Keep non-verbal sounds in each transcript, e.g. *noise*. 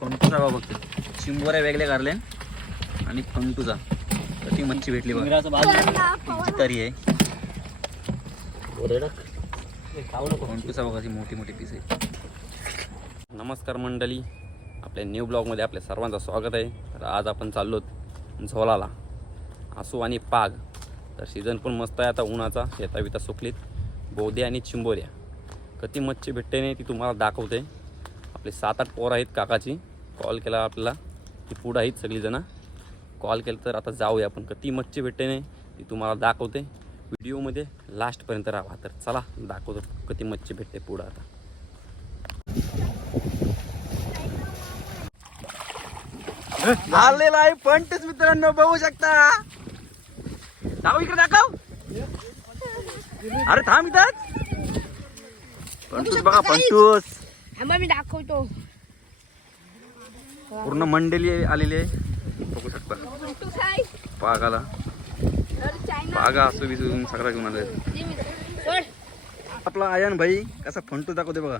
फंटूचा बघा फक्त चिंबोऱ्या वेगळ्या काढल्या आणि फंटूचा तर ती मच्छी भेटली बघा. तरी आहे. फंटूचा बघा ती मोठी मोठी पीस आहे. नमस्कार मंडळी. आपल्या न्यू ब्लॉगमध्ये आपल्या सर्वांचं स्वागत आहे. तर आज आपण चाललो झोलाला. आसू आणि पाग. तर सीझन पण मस्त आहे आता उन्हाचा. शेता बिता सुकलीत. बोदे आणि चिंबोऱ्या. कधी मच्छी भेटते नाही ती तुम्हाला दाखवते. आपले सात आठ पोरं आहेत काकाची. कॉल केला आपल्याला ती पुढं आहेत सगळीजणं. कॉल केलं तर आता जाऊया आपण. कधी मच्छी भेटते नाही ती तुम्हाला दाखवते. व्हिडिओमध्ये लास्टपर्यंत राहा तर चला दाखवतो कधी मच्छी भेटते पुढं आता. आलेला आहे पंटच मित्रांनो बघू शकता. दाखव इकडे दाखव. अरे थांब इथं पंटूस बघा पंटूस मी दाखवतो. पूर्ण मंडळी आलेली आहे. बघू शकता. तू पागाला. पागा असू बिसू सगळं घेऊन आले सोड आपला आयन भाई कसा फंटू दाखवते बघा.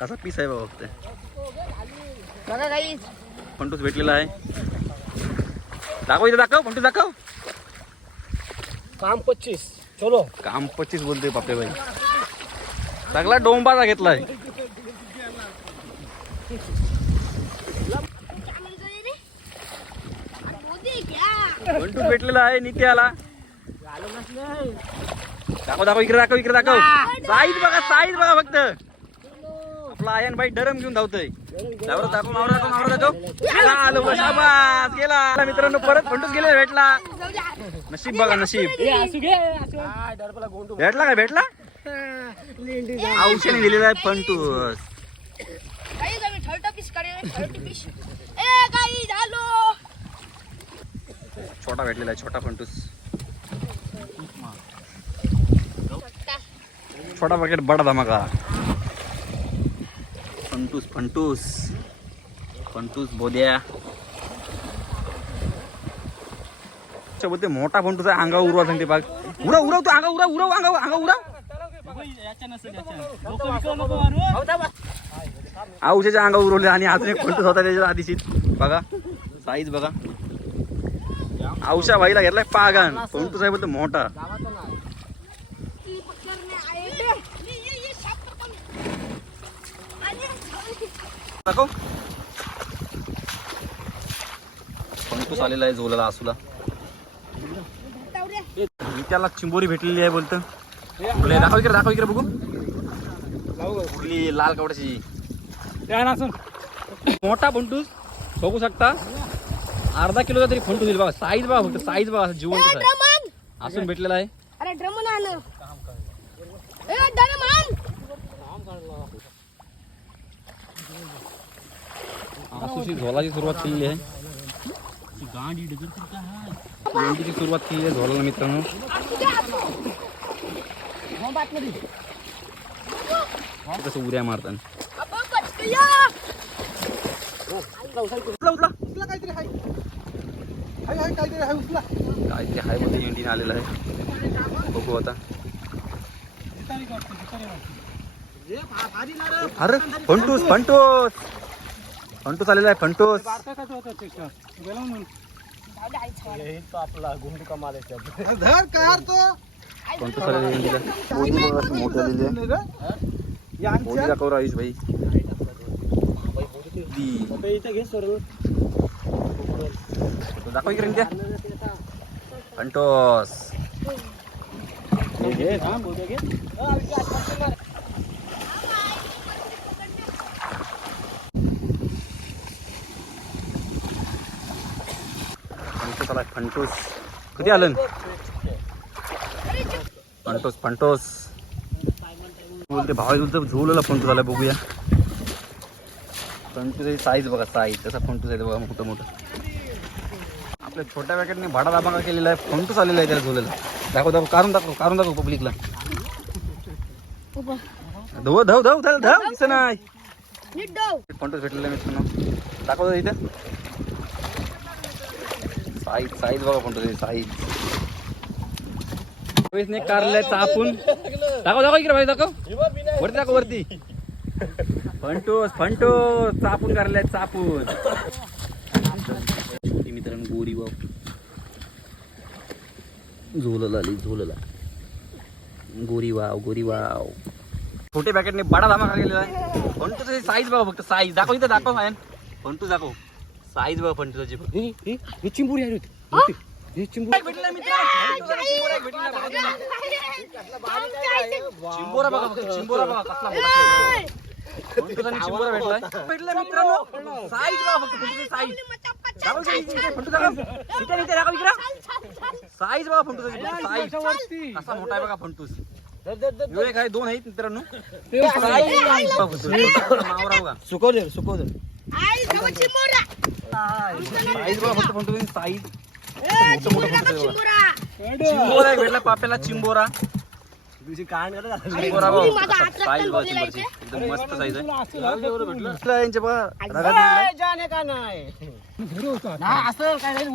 कसा पीस आहे बघा फक्त. काही फंटूस भेटलेला आहे. दाखव इथे दाखव फंटूस दाखव. काम पच्चीस. चलो. काम पच्चीस बोलते बापरे भाई. सगळा डोंबाचा घेतलाय. फंटूस भेटलेला आहे नित्याला. दाखव दाखव इकडे दाखव इकडे दाखव. साईज बघा साईज बघा फक्त. आपला आयन भाई डरम घेऊन धावतोय. दाखव दाखव मावरा दाखव मावरा दाखव आलो शाबास गेला. मित्रांनो परत फंटूस गेले भेटला. नशीब बघा नशीब. असू घे असू डरपला गोंडू भेटला काय भेटला? औषधी दिलेला आहे फंटूस झालो. छोटा भेटलेला आहे छोटा फंटूस. छोटा पॅकेट बडा धमाका. फंटूस फंटूस. फंटूस बोद्या. अच्छा बोलते मोठा फंटूस आहे अंगा उरवा सांगते बाग उरा उरव तू अंगा उरा उरव अंगा अंगा उरा आऊच्या अंगा उरवले आणि अजून एक फंटूस होता त्याच्या आधीची. बघा साईज बघा. औषा भाईला घेतलाय पागन फंटूस आहे बोलते मोठा. दाखव. फंटूस आलेला आहे झोलाला आसूला. मी त्याला चिंबोरी भेटलेली आहे बोलतं. दाखव इकडे दाखव इकडे बघू. कुठली लाल कपड्याची. मोठा फंटूस बघू शकता. अर्धा किलोचा तरी फंटूस येईल बघा. साईज बघा फक्त साईज बघा असं जिवंत आहे असून भेटलेला आहे. अरे ड्रमन आसूची झोलाची सुरुवात केलेली आहे. मेंढीची सुरुवात केली आहे झोलाला मित्रांनो. कसं उड्या पटकया उचला उचला काहीतरी हाय. हाय हाय काहीतरी हाय उचला. काय ते हायमध्ये इंडियन आलेलं आहे. बघू आता. अरे फंटूस फंटूस. फंटूस आलेला आहे फंटूस. आपला गुंडी कमाल धर कार तो. फंटूस आलेला आहे इंडियन. मोठी बघा अशी मोठी आलेली आहे. मोठी दाखव आयुष भाई. दी. इथं घे दाखव इकडे इंडिया फंटोस. कधी आलं? फंटोस फंटोस. बोलते भावा तुमचं झोलला फंटू झाला बघूया. फंटूचा साईज बघा साईज. तसा फंटूस आहे बघा मोठं मोठं. आपल्या छोट्या पॅकेटने भाडा दाबागा केलेला आहे. फंटूस आलेला आहे त्याला झोलेला दाखव दाखव काढून दाखव काढून दाखव पब्लिकला धव धव धव धव धव दिसत नाही. नीट फंटूस भेटलेला मित्रांनो. दाखव इथं. साईज साईज बघा फंटूस साईज. कारले चापून दाखव दाखव इकडे भाई दाखव. वरती दाखव वरती. फंटोस फंटोस चापून कारले चापून. मित्रांनो गोरी बाव झोलला आली झोलला. गोरी वाव गोरी वाव छोटे पॅकेटने बडा धमाका केलेला आहे. फंटूची साईज बघा फक्त साईज दाखव इथं दाखव मायन. फंटू दाखव. साईज बघा फंटूची फक्त ही चिंबुरी आहे होती. ही? चिंबुरी. भेटला मित्र? फंटूचा चिंबोरा एक भेटला बघा. चिंबोरा बघा फक्त चिंबोरा बघा कसला मोठा चिंबोरा भेटलाय. भेटला मित्रांनो? साईज बघा फक्त साईज साईज बघा फंटूचा साईज कसा मोठा आहे बघा फंटूस एक आहे दोन आहेत मित्रांनो फंटूस. मावरा बघा सुकव दे सुकव दे साईज बघा फक्त फंटूस साईज चिंबोरा एक भेटला पाप्याला चिंबोरा कान एकदम मस्त साईज आहे. बघा का नाही?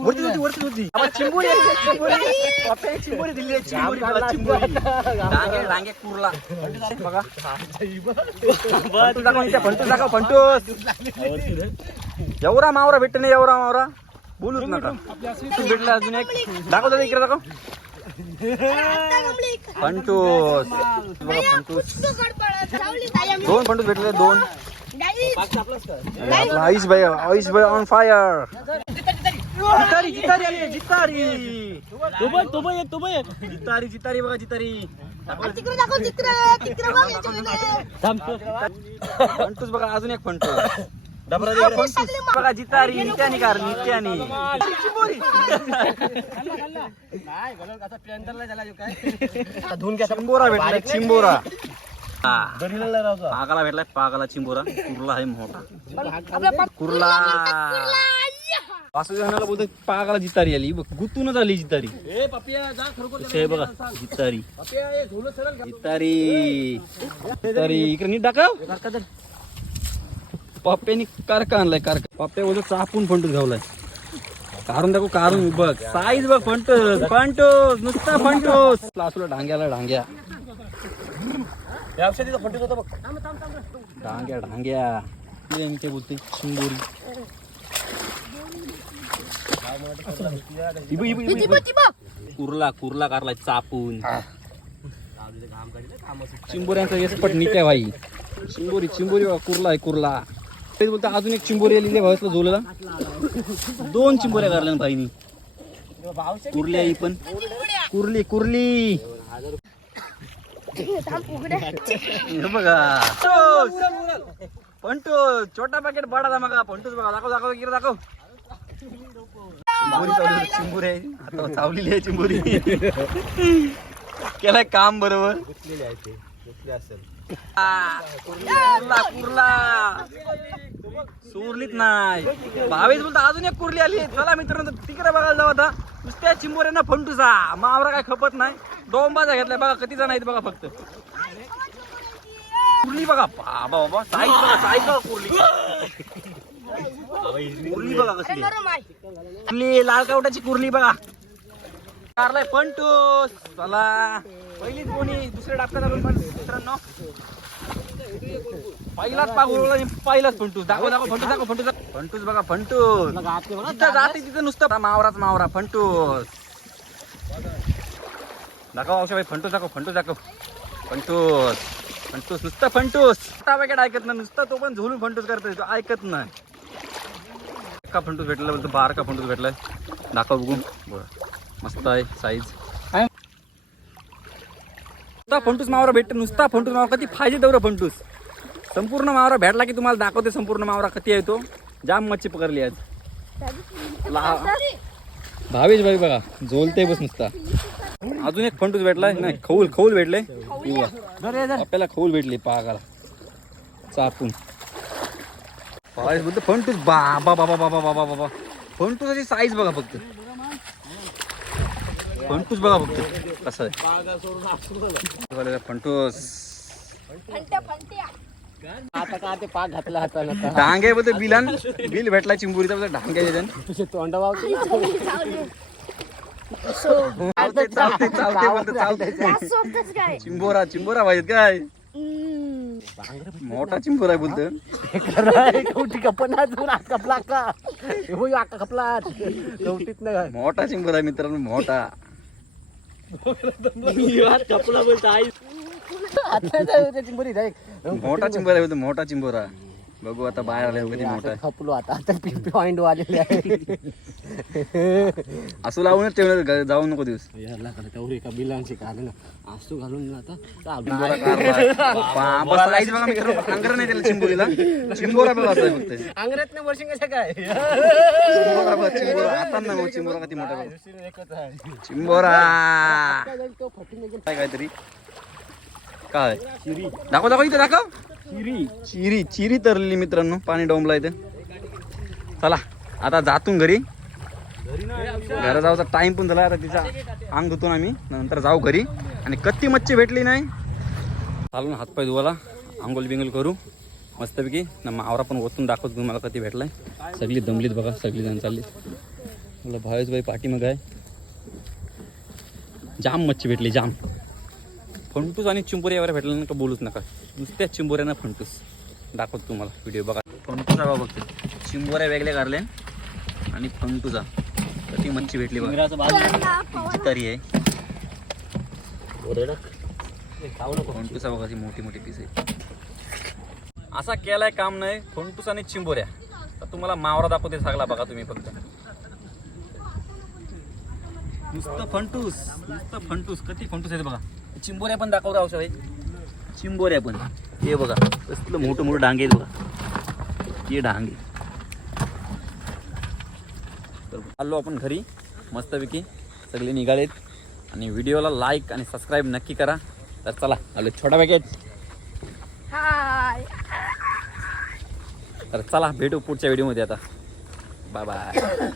वरती चिंबोरी चिंबोरी दिली चिंबोरी कुरला. बघा. फंटूस दाखव फंटूस एवढा मावरा भेटत नाही एवढा मावरा. बोलूच नका. तू भेटला अजून एक. दाखव दादा इकडे दाखव. फंटूस बघा फंटूस दोन फंटूस भेटले दोन. आयुष भाई आयुष भाई ऑन फायर जितारी जितारी आली जितारी. तो बघ तो बघ तो बघ जितारी जितारी बघा जितारी. चित्र दाखव चित्र चित्र बघ याच्यामध्ये. *laughs* फंटूस बघा अजून एक फंटूस डबरा दे बघा धुवून घ्या चिंबोरा भेटलाय चिंबोरा. हा. पागाला भेटलाय पागाला चिंबोरा. कुर्ला आहे मोठा. कुर्ला. वासुदेवानाला बोलतो पागाला जितारी आली. बघ गुतूनच आली जितारी. ए पपिया जा खरोखर कशी आहे बघा जितारी. जितारी. जितारी. इकडे नीट दाखव. पप्प्यानी कारका आणलाय कारका बोलतो चापून फंटूस घावलाय. काढून दाखव काढून बघ. साईज बघ फंटूस फंटूस नुसता फंटूस लासूला डांग्याला डांग्या. या औषधीचा फंटीच होता बघ. डांग्या डांग्या. ते बोलते चिंबोरी इबू, इबू, इबू, इबू. कुर्ला कुर्ला कारलाय चापून. चिंबोऱ्यांचा एक्सपर्ट निक आहे भाई. चिंबोरी चिंबोरी कुर्ला आहे कुर्ला. बोलतो अजून एक चिंबोरी आलेली आहे भावासला झोलला दोन चिंबोऱ्या काढल्या ना भाईनी. कुर्ली आई पण. कुर्ली कुर्ली. बघा. पंटूस. छोटा पॅकेट बडा मगा. पंटूस बघा. दाखव दाखव इकडे दाखव. चिंबोरी चावली चिंबोरी आहे आता चावलेली आहे चिंबोरी. केलाय काम बरोबर. घेतलेली आहे ते. घेतली असेल. कुर्ला कुर्ला. सोरलीत नाही. भावेश बोलतो अजून एक कुर्ली आली. चला मित्रांनो तिकडे बघायला जाऊ आता. नुसत्या चिंबोऱ्यांना फंटूसा. मावरा काय खपत नाही. डोंबाचा घेतलाय बघा किती जण आहेत बघा फक्त. कुर्ली बघा बाबा बाबा साईज बघा साईज बघा कुर्ली. कुर्ली बघा कसली कुर्ली लाल कावटाची कुर्ली बघा. कारलाय फंटू चला. पहिलीच कोणी दुसऱ्या डाक्टर मित्रांनो. पहिलाच पाग उडवला आणि पहिलाच फंटूस दाखव दाखव फंटूस दाखव फंटूस दाखव. फंटूस बघा फंटूस जिथं जाते तिथं नुसतं मावराच मावरा फंटूस दाखव औषध फंटूस दाखव फंटूस दाखव. फंटूस फंटूस नुसतं फंटूस आता पॅकेट ऐकत नाही नुसतं तो पण झोलून फंटूस करतोय तो ऐकत नाही. का फंटूस भेटला बोलतो बार का फंटूस भेटलाय. दाखव बघू. बरं. मस्त आहे साईज फंटूस मावरा भेटतो नुसता फंटूस मावरा कधी पाहिजे तेवढं फंटूस. संपूर्ण मावरा भेटला की तुम्हाला दाखवते संपूर्ण मावरा कधी येतो जाम मच्छी पकडली आज. ला- भावेश भाई बघा झोलते बस नुसता. अजून एक फंटूस भेटला नाही खौल खौल भेटले. आपल्याला खऊल भेटली पागाला. चापून. भावेश बोलतो फंटूस बाबा बाबा बाबा बाबा बाबा. फंटूसाची साईज बघा फक्त. फंटूस बघा फक्त. कसं आहे? फंटूस. डांगे बोलतो बिलान बिल भेटला चिंबुरीचा बोलतो डांगे तोंड चालते चालते चालते बोलतो चालते चिंबोरा चिंबोरा पाहिजेत काय. मोठा चिंबोर आहे बोलतो कपला मोठा चिंबोर आहे मित्रांनो मोठा. कपला बोलतो आई आता बघू आता बाहेर आले कधी मोठा. खपलो आता. आता पॉइंट वाढलेले आहे असं लावूनच ठेवलं जाऊ नको दिवस. याला का तेवढी का बिलांची ना आसू घालून आता. सलाईचं बघा मित्रांनो अंगर नाही त्याला चिंबोरीला चिंबोरा बघा असं फक्त. अंग्रेज ने वर्षी कसं काय? चिंबोरा बघ, चिंबोरा. आता ना भाऊ, चिंबोरा किती मोठा बघ. चिंबोरा. काहीतरी? काय? दाखव दाखव इथे दाखव. चिरी. चिरी चिरी तरली मित्रांनो पाणी डोंबला इथे. चला आता जातून घरी. घरा जाऊचा टाइम पण झाला आता तिचा अंग धुतो आम्ही. नंतर जाऊ घरी. आणि कत्ती मच्छी भेटली नाही. चालून हातपाय धुवाला आंघोल बिंगोल करू. मस्तपैकी. ना मावरा पण ओतून दाखवत तुम्हाला कधी भेटलाय. सगळी दमलीत बघा सगळी जण चालली मला भाई पाठी मग आहे. जाम मच्छी भेटली जाम. फणटूस आणि चिंपुरी यावर भेटला ना का बोलूच नका. नुसत्या चिंबोऱ्यानं फंटूस दाखवतो तुम्हाला. व्हिडिओ बघा. फंटूचा बघा बघते. चिंबोऱ्या वेगळ्या काढले आणि फंटूचा कधी मच्छी भेटली बघा. तरी आहे. फंटूचा बघा ती मोठी मोठी पीस आहे. असा केलाय काम नाही. फंटूस आणि चिंबोऱ्या. तर तुम्हाला मावरा दाखवते सगळा बघा तुम्ही फक्त. नुसतं फंटूस नुसतं फंटूस किती फंटूस आहे बघा. चिंबोऱ्या पण दाखवतो औषध आहे चिंबोऱ्या पण. हे बघा कसलं मोठं मोठं डांगे बघा. हे डांगे. तर आलो आपण घरी मस्तपैकी. सगळे निघालेत. आणि व्हिडिओला लाईक आणि सबस्क्राईब नक्की करा. तर चला आलो छोटा पॅकेट हाय तर चला भेटू पुढच्या व्हिडिओमध्ये आता. Bye bye